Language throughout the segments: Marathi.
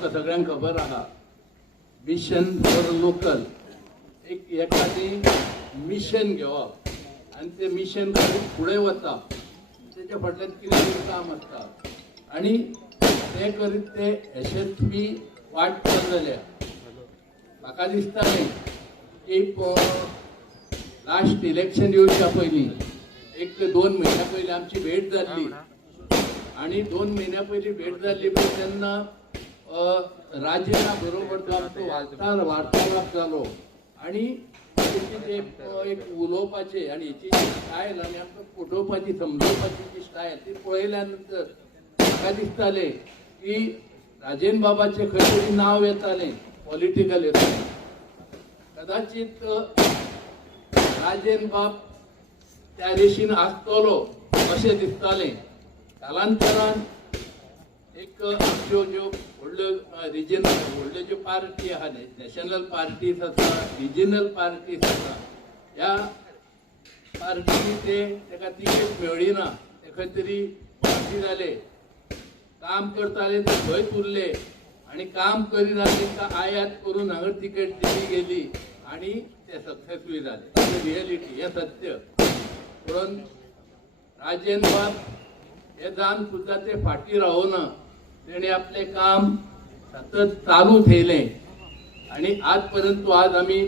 तुमकां सगळ्यांक खबर आहा मिशन फॉर लोकल एक एखादी मिशन घेवप आणि ते मिशन करून फुडें वता त्याच्या फाटल्यान कितें तरी काम आसता आणि ते करीत ते यशस्वी वाट जाल्या म्हाका दिसतालें की लास्ट इलेक्शन येवच्या पयलीं एक ते 2 महिन्या पयलीं आमची भेट जाल्ली आणि 2 महिन्या पयलीं भेट जाल्ली पळय तेन्ना राजेना बरोबर जो आमचो वार्तालाप जालो आणि एक उलोवपाचे आणि हेची जी स्टायल आणि आमकां फटोवपाची समजोवपाची जी स्टायल ती पळयल्या नंतर म्हाका दिसतालें की राजेन बाबाचें खंय तरी नांव येतालें पॉलिटिकल येतालें कदाचित राजेन बाब त्या रेशीन आसतलो अशें दिसतालें कालांतरान एक ज्यो व्हडल्यो रिजनल व्हडल्यो ज्यो पार्टी आहा नॅशनल पार्टीज आसा रिजनल पार्टीज आसा ह्या पार्टीनी तेका तिकेट मेळ्ळी ना ते खंय तरी पार्टी जाले काम करताले ते थंयच उरले आणि काम करिना तांकां आयात करून हांगा तिकेट दिली गेली आणि ते सक्सेसफूल जाले रियलिटी हे सत्य म्हणून राजेन बाब हे जावन सुद्दां ते फाटी रावना तेणे आपले काम सतत चालू ठेवलें आणि आजपर्यंत आज आम्ही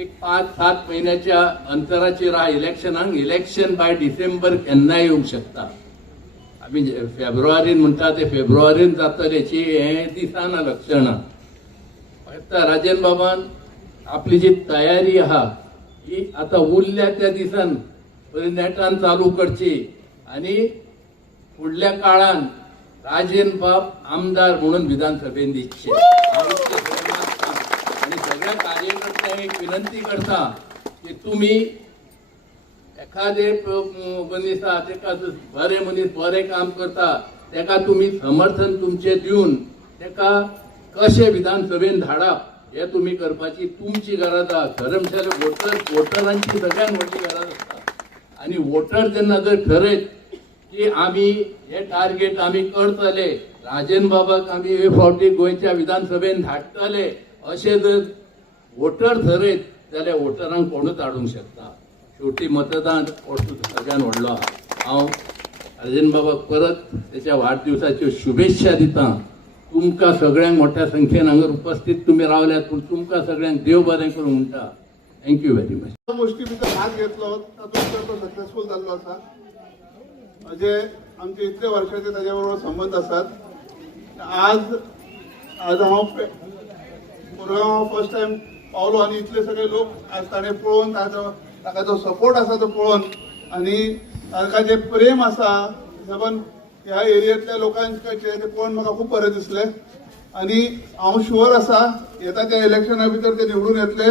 एक 5-7 महिन्याच्या अंतराचेर आहा इलेक्शनाक इलेक्शन बाय डिसेंबर केन्नाय येवंक शकता आम्ही फेब्रुवारीन म्हणटा ते फेब्रुवारीन जातलेची हे दिसना लक्षणां फक्त राजेन बाबान आपली जी तयारी आहा ही आता उरल्या त्या दिसान नेटान चालू करची आणि फुडल्या काळान राजेन बाब आमदार म्हणून विधानसभेत दिसचे आणि सगळ्या कार्यकर्त्यांक एक विनंती करता की तुम्ही एखादे मनीस आहा तेका बरे मनीस बरें काम करता तेका तुम्ही समर्थन तुमचे दिवन तेका कशें विधानसभेत धाडप हे तुम्ही करपाची तुमची गरज आहा खरें म्हणल्यार वोटरांची सगळ्यात व्हडली गरज आसता आणि वोटर जेन्ना जर ठरयत की आम्ही हे टार्गेट आम्ही करतले राजेन बाबाक आम्ही हे फावटी गोंयच्या विधानसभेत धाडटले अशें जर वोटर ठरयत जाल्यार वोटरांक कोणूच हाडूंक शकता शेवटी मतदान सगळ्यात व्हडलो हांव राजेन बाबाक परत त्याच्या वाडदिवसाच्यो शुभेच्छा दिता तुमकां सगळ्यांक मोठ्या संख्येन हांगा उपस्थित तुम्ही रावल्यात पूण तुमकां सगळ्यांक देव बरें करूं म्हणटा थँक्यू व्हेरी मच गोष्टी भितर भाग घेतलो तातूंत तो सक्सेसफूल जाल्लो आसा म्हणजे आमचे इतले वर्षाचे ताजे बरोबर संबंध आसात आज हांव मुरगांव फर्स्ट टायम पावलो आणि इतले सगळे लोक आज ताणें पळोवन ताका जो सपोर्ट आसा तो पळोवन आनी ताका जे प्रेम आसा हिसाबान ह्या एरियांतल्या लोकांचे ते पळोवन म्हाका खूब बरें दिसलें आनी हांव शुअर आसा येता त्या इलेक्शना भितर ते निवडून येतले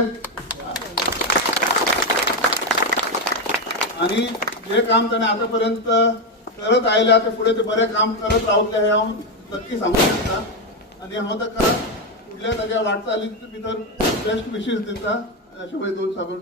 आणि जे काम ताणें आतां पर्यंत करत आयल्या ते फुडें ते बरें काम करत रावतले हे हांव नक्की सांगूंक शकता आनी हांव ताका फुडल्या ताच्या वाटचाली भितर बेस्ट विशीस दिता अशें दोन सांगून